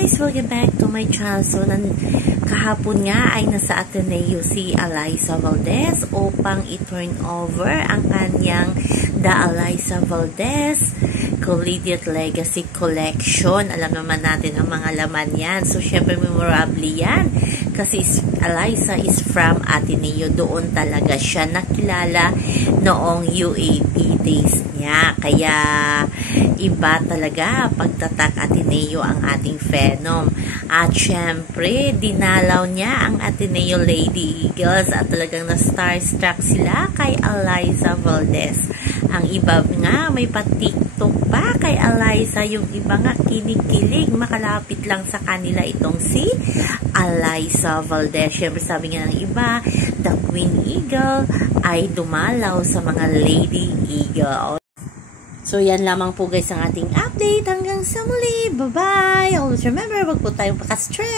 guys! Welcome back to my channel. So, kahapon nga ay nasa Ateneo si Alyssa Valdez upang i-turn over ang kanyang The Alyssa Valdez Collegiate Legacy Collection. Alam naman natin ang mga laman yan. So, syempre memorable yan. Kasi Alyssa is from Ateneo. Doon talaga siya nakilala noong UAP days niya. Kaya, iba talaga pagtatak Ateneo ang ating phenom. At syempre, dinalaw niya ang Ateneo Lady Eagles at talagang na-starstruck sila kay Alyssa Valdez. Ang iba nga, may pa-TikTok pa kay Alyssa. Yung iba nga, kinikilig. Makalapit lang sa kanila itong si Alyssa Valdez. Syempre, sabi nga ng iba, the Queen Eagle ay dumalaw sa mga Lady Eagle. So, yan lamang po guys ang ating update. Hanggang sa muli. Bye-bye! Always remember, wag po tayong paka-stress.